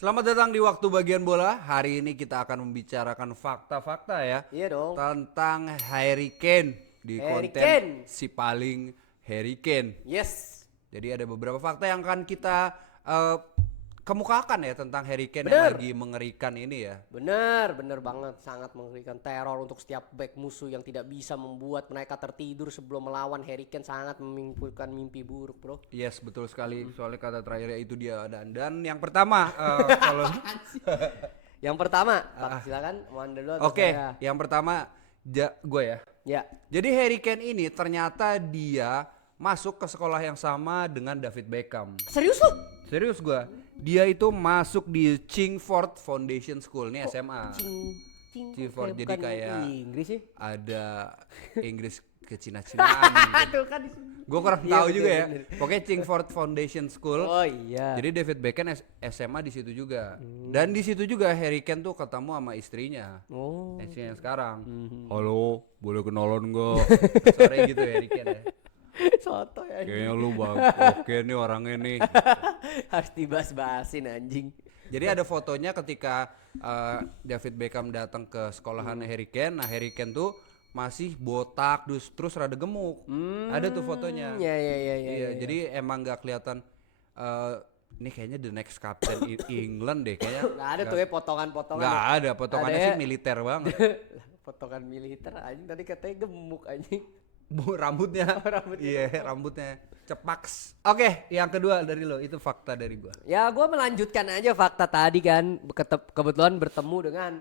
Selamat datang di waktu bagian bola. Hari ini kita akan membicarakan fakta-fakta ya Iya dong. tentang Harry Kane di Harry konten Kane. si paling Harry Kane. Yes. Jadi ada beberapa fakta yang akan kita kemukakan ya tentang Harry Kane yang Bener. lagi mengerikan ini ya. Bener banget. Sangat mengerikan teror untuk setiap back musuh yang tidak bisa membuat mereka tertidur sebelum melawan. Harry Kane sangat memimpikan mimpi buruk, bro. Yes, betul sekali. Soalnya kata terakhirnya itu dia. Dan yang pertama kalau Yang pertama, Pak, silakan. Mohon dulu atau Oke, saya? yang pertama gue ya. Ya. Jadi Harry Kane ini ternyata dia masuk ke sekolah yang sama dengan David Beckham. Serius lu? Serius gua. Dia itu masuk di Chingford Foundation School nih SMA. Chingford jadi kayak Inggris sih. ada Inggris ke Cina-Cinaan gitu. Tuh kan di sini. Gue kurang Iya, tahu bener, juga ya. bener. Pokoknya Chingford Foundation School. Oh iya. Jadi David Beckham SMA di situ juga. Dan di situ juga Harry Kane tuh ketemu sama istrinya. Oh. Istrinya yang sekarang. Halo, boleh kenalan enggak? Sore gitu ya Harry Kane ya. Soto ya. Kayaknya lu bang, oke nih orangnya nih. Harus dibahas-bahasin anjing. Jadi ada fotonya ketika David Beckham datang ke sekolahan Harry Kane. Nah Harry Kane tuh masih botak, terus rada gemuk. Ada tuh fotonya. Iya. Jadi emang nggak kelihatan. Ini kayaknya the next captain England deh kayaknya. Nggak ada tuh ya potongan-potongan. Nggak ada, potongannya Ada sih ya? militer banget. Potongan militer anjing tadi katanya gemuk anjing. Rambutnya. Rambutnya. Iya, rambutnya cepaks. Oke, yang kedua dari lo itu fakta dari gua. Ya gue melanjutkan aja fakta tadi kan. Kebetulan bertemu dengan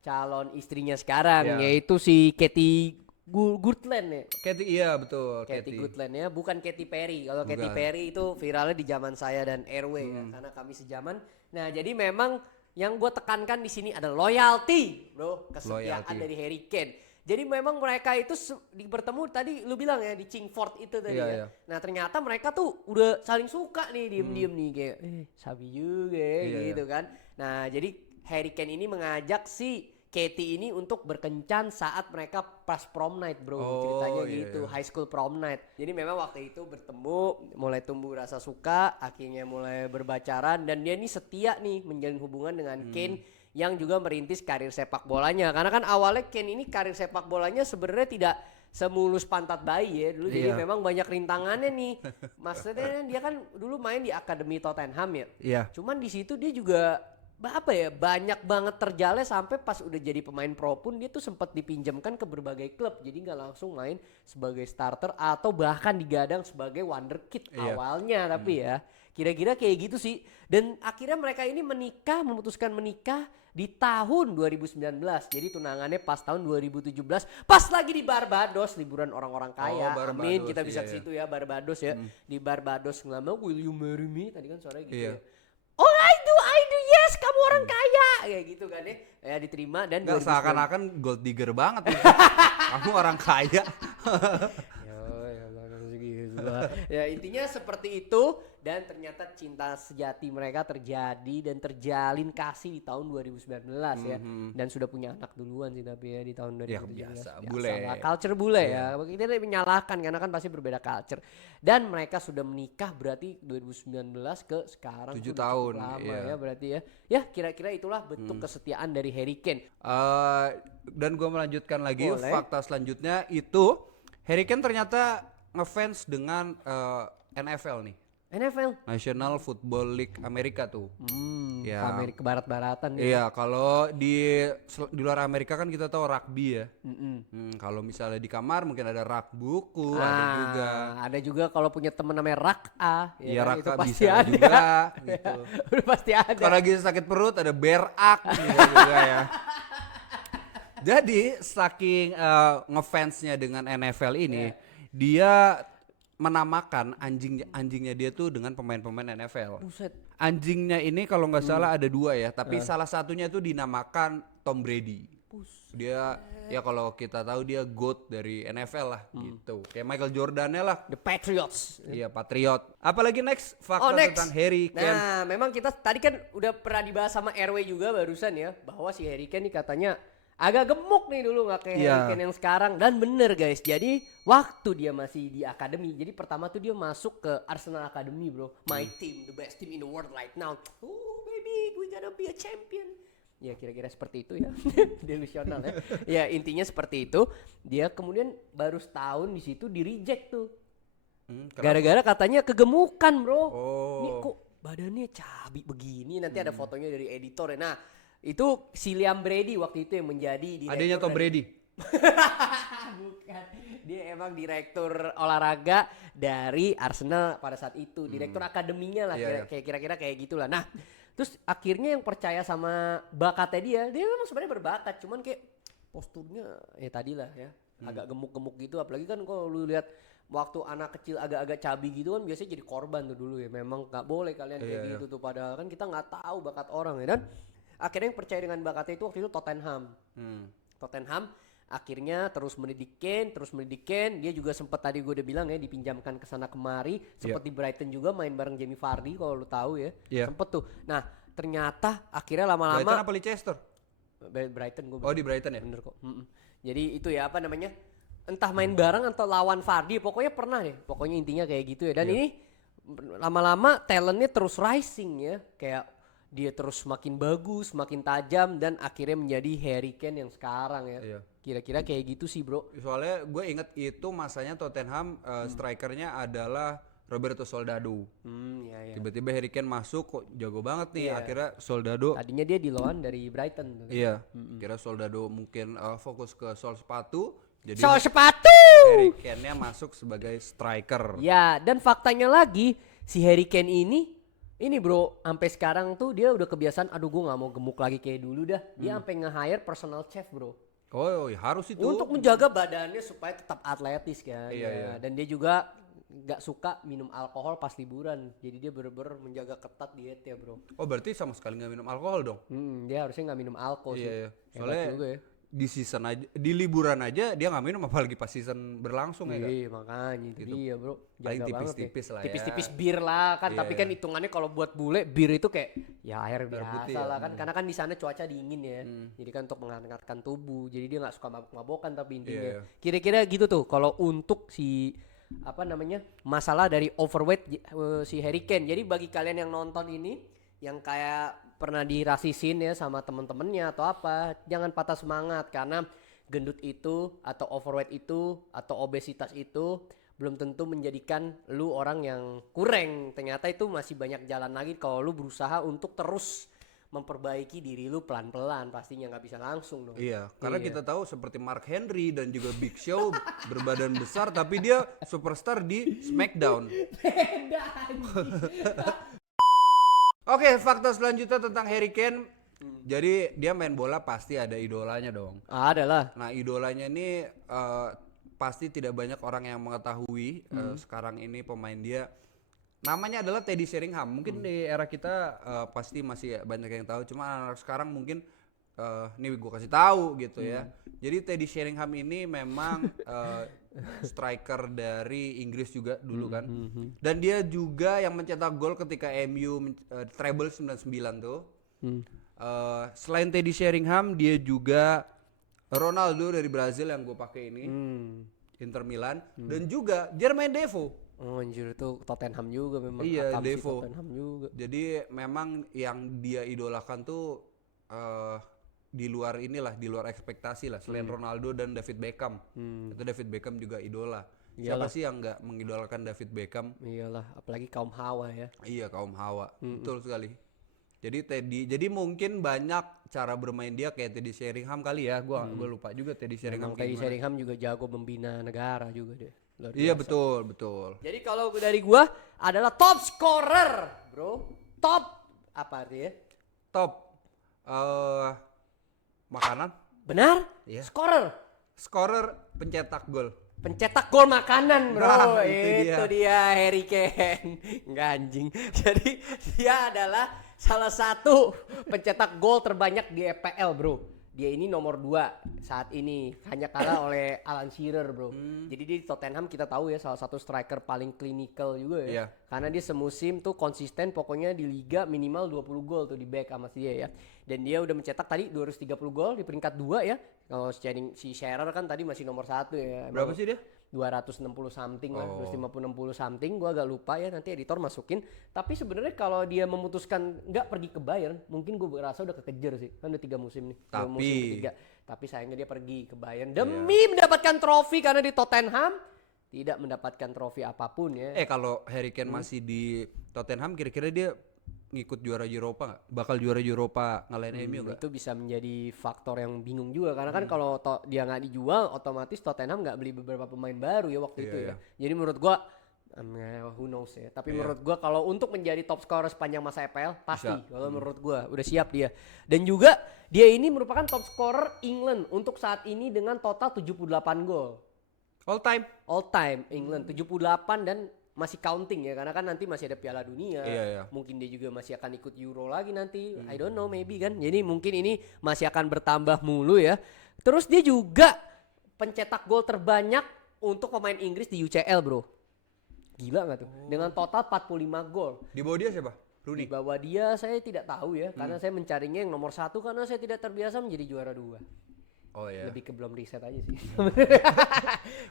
calon istrinya sekarang Ya. yaitu si Katie Goodland ya. Katie, iya betul. Katie Goodland ya, bukan Katy Perry. Kalau Katy Bukan. Perry itu viralnya di zaman saya dan RW ya, karena kami sejaman. Nah, jadi memang yang gue tekankan di sini adalah loyalty, bro, kesetiaan Loyalty. dari Harry Kane. Jadi memang mereka itu bertemu tadi lu bilang ya di Chingford itu tadi Iya, ya. iya. Nah, ternyata mereka tuh udah saling suka nih diem-diem nih kayak sabi juga ya, Iya, gitu kan. Nah, jadi Harry Kane ini mengajak si Katie ini untuk berkencan saat mereka pas prom night, bro. Oh, Ceritanya iya, gitu, iya. high school prom night. Jadi memang waktu itu bertemu, mulai tumbuh rasa suka, akhirnya mulai berpacaran dan dia ini setia nih menjalin hubungan dengan Kane yang juga merintis karir sepak bolanya. Karena kan awalnya Kane ini karir sepak bolanya sebenarnya tidak semulus pantat bayi ya dulu. Jadi Iya. memang banyak rintangannya nih. Maksudnya dia kan dulu main di akademi Tottenham ya. Iya. Cuman di situ dia juga apa ya banyak banget terjalnya sampai pas udah jadi pemain pro pun dia tuh sempat dipinjamkan ke berbagai klub. Jadi nggak langsung main sebagai starter atau bahkan digadang sebagai wonderkid Iya. awalnya tapi ya kira-kira kayak gitu sih. Dan akhirnya mereka ini memutuskan menikah di tahun 2019. Jadi tunangannya pas tahun 2017 pas lagi di Barbados liburan orang-orang kaya. Oh, Barbados, Amin kita bisa iya, ke situ ya Barbados ya. Di Barbados ngelama will you marry me tadi kan suaranya gitu Iya. ya. Oh I do yes kamu orang kaya kayak gitu kan ya. Ya diterima dan Nggak 2019 seakan-akan gold digger banget nih. Kamu orang kaya. Ya intinya seperti itu dan ternyata cinta sejati mereka terjadi dan terjalin kasih di tahun 2019 ya dan sudah punya anak duluan sih tapi ya di tahun 2017 Ya, biasa, bule. lah. Culture bule ya kita tidak menyalahkan karena kan pasti berbeda culture dan mereka sudah menikah berarti 2019 ke sekarang 7 udah cukup tahun, lama iya. ya berarti ya kira-kira itulah bentuk kesetiaan dari Harry Kane. Dan gue melanjutkan lagi Boleh. fakta selanjutnya itu Harry Kane ternyata ngefans dengan NFL nih, NFL National Football League Amerika tuh. Ya. ke Amerika barat-baratan nih. Iya, kalau di luar Amerika kan kita tahu rugby ya. Mm-mm. Kalau misalnya di kamar mungkin ada rak buku, ada juga. Ada juga kalau punya temen namanya Rak-A Iya, kan? rak Itu pasti bisa ada. juga gitu. Udah pasti ada. Kalau lagi sakit perut ada berak gitu juga ya. Jadi saking ngefansnya dengan NFL ini, dia menamakan anjingnya dia tuh dengan pemain-pemain NFL. Buset. Anjingnya ini kalau nggak salah ada 2 ya, tapi salah satunya tuh dinamakan Tom Brady. Dia ya kalau kita tahu dia GOAT dari NFL lah gitu. Kayak Michael Jordan-nya lah. The Patriots. Iya, Patriot. Apalagi next fakta next. tentang Harry Kane. Nah, memang kita tadi kan udah pernah dibahas sama RW juga barusan ya, bahwa si Harry Kane nih katanya agak gemuk nih dulu nggak kayak Iya. Harry Kane yang sekarang dan bener guys. Jadi waktu dia masih di akademi, jadi pertama tuh dia masuk ke Arsenal Academy bro, my team, the best team in the world right now. Baby week, we gonna be a champion. Ya kira-kira seperti itu ya. Delusional ya. Ya intinya seperti itu. Dia kemudian baru setahun di situ di reject tuh. Gara-gara katanya kegemukan, bro. Ini kok badannya cabi begini. Nanti ada fotonya dari editor ya. Nah itu si Liam Brady waktu itu yang menjadi direktur. Adanya Tom Brady. Bukan. Dia emang direktur olahraga dari Arsenal pada saat itu. Direktur akademinya lah. Kira-kira kayak gitulah. Nah terus akhirnya yang percaya sama bakatnya dia memang sebenarnya berbakat. Cuman kayak posturnya ya tadilah ya. Agak gemuk-gemuk gitu. Apalagi kan kalau lu lihat waktu anak kecil agak-agak cabi gitu kan biasanya jadi korban tuh dulu ya. Memang gak boleh kalian kayak gitu tuh. Padahal kan kita gak tahu bakat orang ya. Dan akhirnya yang percaya dengan bakatnya itu waktu itu Tottenham. Tottenham akhirnya terus mendidikin. Dia juga sempat tadi gue udah bilang ya dipinjamkan ke sana kemari. Sempat di Brighton juga main bareng Jamie Vardy kalau lu tahu ya. Sempet tuh. Nah ternyata akhirnya lama-lama. Brighton apa Leicester? Brighton gue. Oh di Brighton ya? Bener kok. Jadi itu ya apa namanya. Entah main bareng atau lawan Vardy. Pokoknya pernah deh. Pokoknya intinya kayak gitu ya. Dan ini lama-lama talentnya terus rising ya. Kayak dia terus makin bagus, makin tajam dan akhirnya menjadi Harry Kane yang sekarang ya. Kira-kira kayak gitu sih bro. Soalnya gue inget itu masanya Tottenham strikernya adalah Roberto Soldado. Tiba-tiba Harry Kane masuk kok jago banget nih. Akhirnya Soldado. Tadinya dia di loan dari Brighton. Iya. Kira Soldado mungkin fokus ke sol sepatu. Jadi sol sepatu. Harry Kane-nya masuk sebagai striker. Ya dan faktanya lagi si Harry Kane ini bro, sampai sekarang tuh dia udah kebiasaan, aduh gue nggak mau gemuk lagi kayak dulu dah. Dia sampai nge-hire personal chef bro. Oh ya harus itu. Untuk menjaga badannya supaya tetap atletis kan. Iya. Dan dia juga nggak suka minum alkohol pas liburan. Jadi dia bener-bener menjaga ketat dietnya bro. Oh berarti sama sekali nggak minum alkohol dong? Dia harusnya nggak minum alkohol sih. Iya. Soalnya juga ya. di season aja, di liburan aja dia nggak minum apalagi pas season berlangsung ya. Iya makanya itu dia bro. Paling Jaga tipis-tipis lah ya. Tipis-tipis bir lah kan. Tapi kan hitungannya kalau buat bule bir itu kayak ya air biasa lah kan. Karena kan di sana cuaca dingin ya. Jadi kan untuk menghangatkan tubuh. Jadi dia nggak suka mabok-mabokan tapi intinya. Kira-kira gitu tuh kalau untuk si apa namanya masalah dari overweight si Harry Kane. Jadi bagi kalian yang nonton ini yang kayak pernah dirasisin ya sama temen-temennya atau apa, jangan patah semangat karena gendut itu atau overweight itu atau obesitas itu belum tentu menjadikan lu orang yang kurang. Ternyata itu masih banyak jalan lagi kalau lu berusaha untuk terus memperbaiki diri lu pelan-pelan, pastinya nggak bisa langsung dong. Iya, karena kita tahu seperti Mark Henry dan juga Big Show berbadan besar tapi dia superstar di SmackDown. Beda. Oke, fakta selanjutnya tentang Harry Kane. Jadi dia main bola pasti ada idolanya dong. Ada lah. Nah idolanya ini pasti tidak banyak orang yang mengetahui sekarang ini pemain dia. Namanya adalah Teddy Sheringham. Mungkin di era kita pasti masih banyak yang tahu. Cuma anak sekarang mungkin nih gue kasih tahu gitu ya. Jadi Teddy Sheringham ini memang striker dari Inggris juga dulu kan. Dan dia juga yang mencetak gol ketika MU treble 99 tuh. Selain Teddy Sheringham dia juga Ronaldo dari Brazil yang gue pakai ini. Inter Milan dan juga Jermaine Defoe. Oh anjir itu Tottenham juga memang. Iya Defoe. Tottenham juga. Jadi memang yang dia idolakan tuh di luar inilah, di luar ekspektasi lah. Selain Ronaldo dan David Beckham, itu David Beckham juga idola. Siapa sih yang nggak mengidolakan David Beckham? Iyalah, apalagi kaum hawa ya. Iya kaum hawa, betul sekali. Jadi mungkin banyak cara bermain dia kayak Teddy Sheringham kali ya. Gua lupa juga Teddy Sheringham. Teddy Sheringham juga jago membina negara juga deh. Iya betul. Jadi kalau dari gua adalah top scorer, bro. Top apa artinya? Top makanan. Benar? Iya. Scorer pencetak gol. Pencetak gol makanan bro. Nah, itu dia Harry Kane. Enggak anjing. Jadi dia adalah salah satu pencetak gol terbanyak di EPL bro. Dia ini nomor 2 saat ini, hanya kalah oleh Alan Shearer bro. Jadi di Tottenham kita tahu ya salah satu striker paling klinikal juga ya. Iya. Karena dia semusim tuh konsisten pokoknya di liga minimal 20 gol tuh di back sama dia ya. Dan dia udah mencetak tadi 230 gol di peringkat 2 ya. Kalau si Shearer kan tadi masih nomor 1 ya. Berapa sih dia? 260 something lah, 250 60 something, gua agak lupa ya, nanti editor masukin. Tapi sebenarnya kalau dia memutuskan nggak pergi ke Bayern, mungkin gua berasa udah kekejar sih. Kan udah 3 musim nih. Udah musim ketiga. Tapi sayangnya dia pergi ke Bayern demi mendapatkan trofi, karena di Tottenham tidak mendapatkan trofi apapun ya. Kalau Harry Kane masih di Tottenham, kira-kira dia ngikut juara Eropa nggak? Bakal juara Eropa ngalahin MU nggak? Itu bisa menjadi faktor yang bingung juga, karena kan kalau dia nggak dijual, otomatis Tottenham nggak beli beberapa pemain baru ya waktu itu ya. Jadi menurut gua who knows ya. Tapi menurut gua kalau untuk menjadi top scorer sepanjang masa EPL pasti. Kalau menurut gua udah siap dia. Dan juga dia ini merupakan top scorer England untuk saat ini dengan total 78 gol. All time England 78 dan masih counting ya, karena kan nanti masih ada Piala Dunia. Iya. Mungkin dia juga masih akan ikut Euro lagi nanti. I don't know, maybe kan. Jadi mungkin ini masih akan bertambah mulu ya. Terus dia juga pencetak gol terbanyak untuk pemain Inggris di UCL, bro. Gila gak tuh? Dengan total 45 gol. Di bawah dia siapa? Di bawah dia saya tidak tahu ya, karena saya mencarinya yang nomor 1 karena saya tidak terbiasa menjadi juara 2. Oh ya. Lebih ke belum riset aja sih.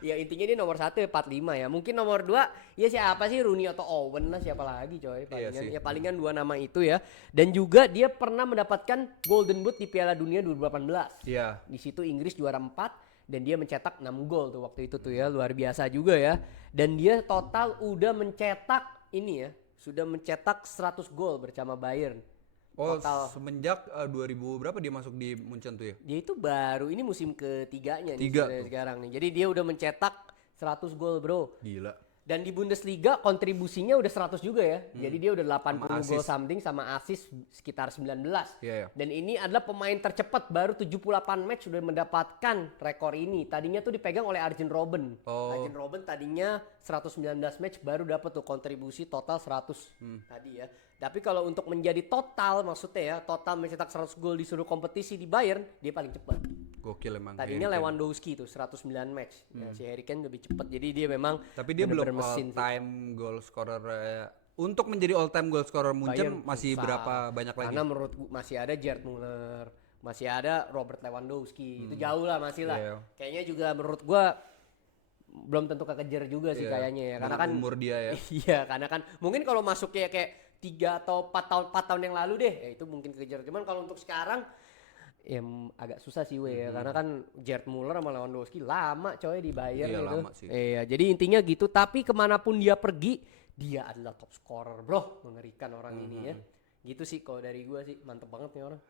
Ya intinya dia nomor 1 ya 45 ya. Mungkin nomor 2 ya siapa sih, Rooney atau Owen lah, siapa lagi coy. Palingan ya palingan 2 nama itu ya. Dan juga dia pernah mendapatkan Golden Boot di Piala Dunia 2018. Iya. Di situ Inggris juara 4 dan dia mencetak 6 gol tuh waktu itu tuh ya, luar biasa juga ya. Dan dia total udah mencetak ini ya, sudah mencetak 100 gol bersama Bayern. Total. Semenjak 2000 berapa dia masuk di Munchen tuh ya? Dia itu baru ini musim ketiganya nih sekarang nih. Jadi dia udah mencetak 100 gol, bro. Gila. Dan di Bundesliga kontribusinya udah 100 juga ya. Jadi dia udah 80 gol something sama assist sekitar 19. Iya. Dan ini adalah pemain tercepat, baru 78 match sudah mendapatkan rekor ini. Tadinya tuh dipegang oleh Arjen Robben. Arjen Robben tadinya 119 match baru dapat tuh kontribusi total 100 tadi ya. Tapi kalau untuk menjadi total, maksudnya ya, total mencetak 100 gol di seluruh kompetisi di Bayern, dia paling cepat. Gokil emang. Tadinya Lewandowski tuh 109 match. Ya, si Harry Kane lebih cepat. Jadi dia memang, tapi dia belum all time goal scorer untuk menjadi all time goal scorer Munchen masih susah. Berapa banyak lagi? Karena menurut masih ada Gerd Müller, masih ada Robert Lewandowski. Itu jauh lah, masih lah. Kayaknya juga menurut gua belum tentu kekejar juga sih kayaknya ya. Karena kan umur dia ya. Iya, karena kan mungkin kalau masuk kayak 3 atau 4 tahun yang lalu deh, ya itu mungkin kekejar. Cuman kalau untuk sekarang ya agak susah sih ya, karena kan Gerd Müller sama Lewandowski lama coy di Bayern gitu. Lama sih. Iya, jadi intinya gitu. Tapi kemanapun dia pergi, dia adalah top scorer, bro. Mengerikan orang ini ya. Gitu sih kalau dari gua sih, mantep banget nih orang.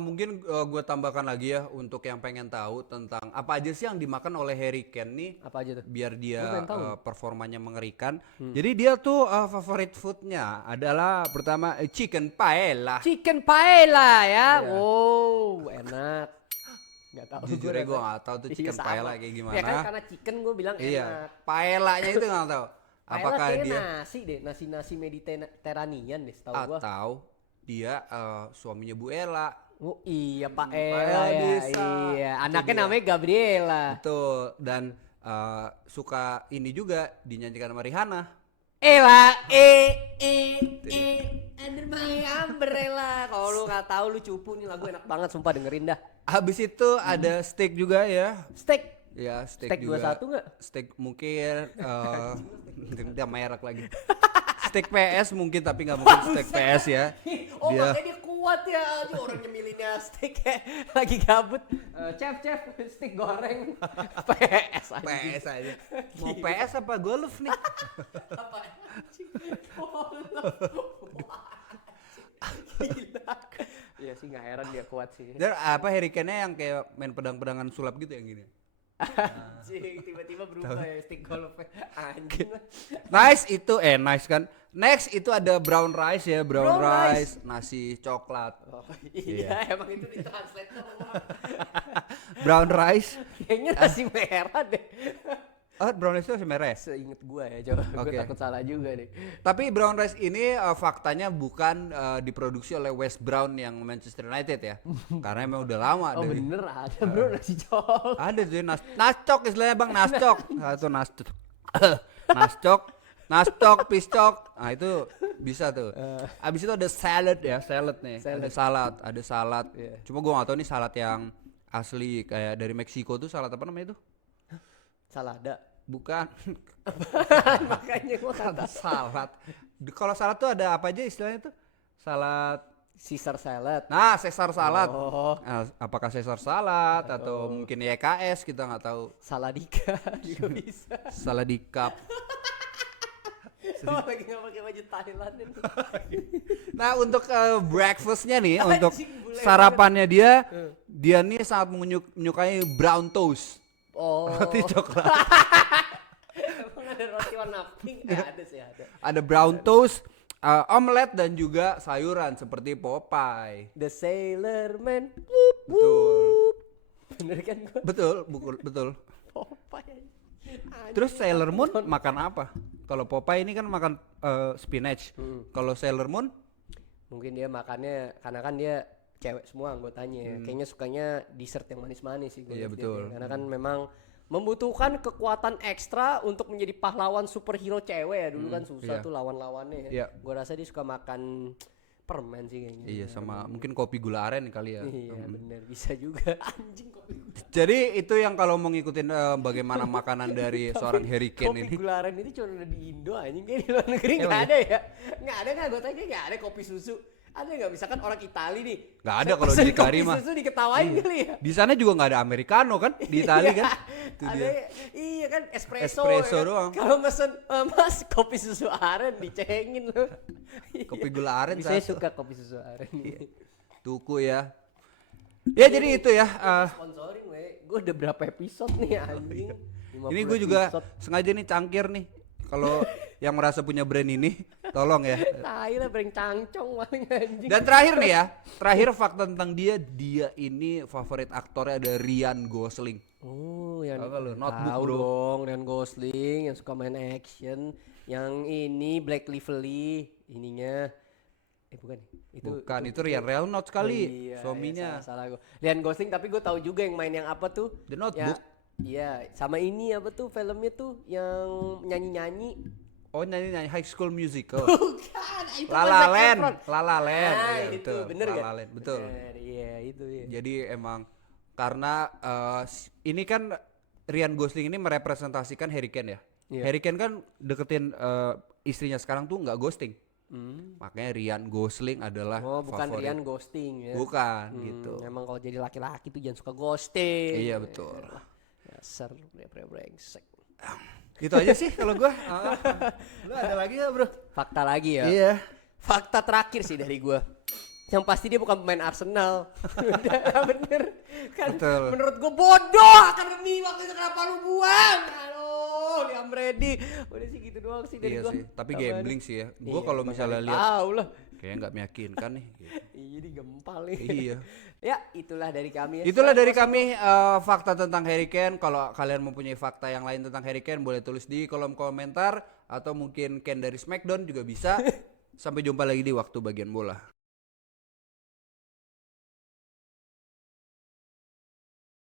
Mungkin gue tambahkan lagi ya untuk yang pengen tahu tentang apa aja sih yang dimakan oleh Harry Kane nih. Apa aja tuh? Biar dia performanya mengerikan. Jadi dia tuh favorit foodnya adalah pertama chicken paella. Chicken paella ya. Wow, enak. Gak tahu. Jujur gue gak tahu tuh chicken paella kayak gimana. Ya kan karena chicken gue bilang enak. Paellanya itu gak tahu. Apakah dia nasi deh, nasi Mediterranean deh setahu gua. Atau dia suaminya Bu Ella. Oh iya Pak Ella ya. Iya, anaknya namanya Gabriela. Betul, dan suka ini juga dinyanyikan sama Rihanna. Ella under my umbrella. Kalau lu nggak tahu lu cupu, nih lagu enak banget sumpah, dengerin dah. Habis itu ada steak juga ya. Steak. Ya, steak juga. Steak 21 enggak? Steak mungkin dia merek lagi. Steak PS mungkin, tapi nggak mungkin steak PS ya. Oh makanya dia kuat ya, aduh, orang nyemilinnya steak lagi gabut. Chef steak goreng PS aja. PS aja. Mau PS apa golf nih? Apa? Gila. Iya sih, nggak heran dia kuat sih. Dan apa Harry Kane-nya yang kayak main pedang-pedangan sulap gitu yang gini? Anjing, tiba-tiba berubah ya stick golf anjing. Nice itu nice kan. Next itu ada brown rice ya, brown rice, nasi coklat. Oh, iya, emang itu ditranslate doang. Brown rice. Kayaknya nasi merah deh. Oh, brown rice itu nasi merah ya? Seinget gua ya, coba gua takut salah juga nih. Tapi brown rice ini faktanya bukan diproduksi oleh West Brown yang Manchester United ya. Karena emang udah lama. Oh bener ada bro nasi coklat. Ada tuh nascok istilahnya bang, nascok. Itu nascok, piscok. Nah itu bisa tuh. Abis itu ada salad ya, salad nih. Ada salad. Yeah. Cuma gua nggak tahu nih salad yang asli kayak dari Meksiko tuh salad apa namanya itu? Salada. Bukan. Makanya gua kata Salad. Kalau salad tuh ada apa aja istilahnya tuh? Salad. Caesar salad. Nah, Caesar salad. Oh, Apakah Caesar salad atau mungkin YKS kita nggak tahu. saladika juga bisa. Salad di cup. Oh, lagi nggak pakai baju Thailand ini. Nah, untuk breakfastnya nih, untuk Anjing, bule sarapannya dia nih sangat menyukai brown toast. Oh. Roti coklat. Emang ada roti warna pink? Ada sih ada. Ada brown toast, omelet dan juga sayuran seperti Popeye. The Sailor Man. Wup, Betul. wup. Bener kan gua? Betul. Popeye. Terus Sailor Moon makan apa? Kalau Popeye ini kan makan spinach. Kalau Sailor Moon Mungkin dia makannya karena kan dia cewek semua anggotanya. Kayaknya sukanya dessert yang manis-manis sih gua Iya, liat betul. dia. Karena kan memang membutuhkan kekuatan ekstra untuk menjadi pahlawan superhero cewek ya. Dulu kan susah iya. tuh lawan-lawannya ya. Iya. Gua rasa dia suka makan permen sih kayaknya. iya sama mungkin kopi gula aren kali ya. Iya bener bisa juga. Anjing kopi gula. Jadi itu yang kalau mau ngikutin bagaimana makanan dari seorang Harry Kane Kopi ini. gula aren ini cuma ada di Indo anjing, kayak di luar negeri nggak Emang ada ya. Nggak ada nggak, gue tanya nggak ada kopi susu. Ada nggak, misalkan orang Itali nih Nggak ada saya kalau di pesen Itali kopi mah. susu diketawain kali ya. Di sana juga nggak ada americano kan di Itali kan. Itu Ada dia. iya kan espresso, Espresso ya kan? doang. Kalau mesen mas kopi susu aren dicengin loh. Kopi gula aren Saya satu. suka kopi susu aren. Tuku ya. Ya jadi itu ya. Sponsoring gue udah berapa episode nih anjing. 50 Ini gue juga episode. sengaja nih cangkir nih. Kalau yang merasa punya brand ini, tolong ya. Tai lah breng cangcong paling anjing. Dan terakhir nih ya, terakhir fakta tentang dia ini favorit aktornya ada Ryan Gosling. Oh, yang Tahu nggak lu? Notebook, tahu bro. dong, Ryan Gosling yang suka main action, yang ini Blake Lively ininya. Bukan. Bukan, itu Ryan Reynolds kali, Oh iya, suaminya. salah gue. Ryan Gosling, tapi gue tahu juga yang main yang apa tuh? The Notebook. Iya, sama ini apa tuh filmnya tuh yang nyanyi-nyanyi. Oh nyanyi High School Musical. Bukan, itu La kan La Zac Land, Efron. La La Land. Nah, Iya, itu betul. bener La gak? La Land, betul. Bener, iya itu ya. Jadi emang karena ini kan Ryan Gosling ini merepresentasikan Harry Kane ya. Iya. Harry Kane kan deketin istrinya sekarang tuh nggak ghosting. Hmm. Makanya Ryan Gosling adalah Oh, bukan favorit. Ryan ghosting ya. Bukan gitu. Emang kalau jadi laki-laki tuh jangan suka ghosting. Iya betul. Dasar brengsek. Gitu aja sih kalau gua. Lu ada lagi ya, Bro? Fakta lagi ya. Iya. Fakta terakhir sih dari gua. Yang pasti dia bukan pemain Arsenal. Udah bener. Kan Betul. menurut gua bodoh akademi waktu itu, kenapa lu buang? Halo, Liam Brady. Udah sih gitu doang sih dari Iya gua. sih, tapi Tambahan. gambling sih ya. Gua Iya, kalau emang misalnya nggak lihat tahu lah. kayaknya nggak meyakinkan nih. Gitu. Iya digempal nih. Iya. Ya, itulah dari kami ya. Itulah dari kami fakta tentang Harry Kane. Kalau kalian mempunyai fakta yang lain tentang Harry Kane boleh tulis di kolom komentar atau mungkin Ken dari Smackdown juga bisa. Sampai jumpa lagi di waktu bagian bola.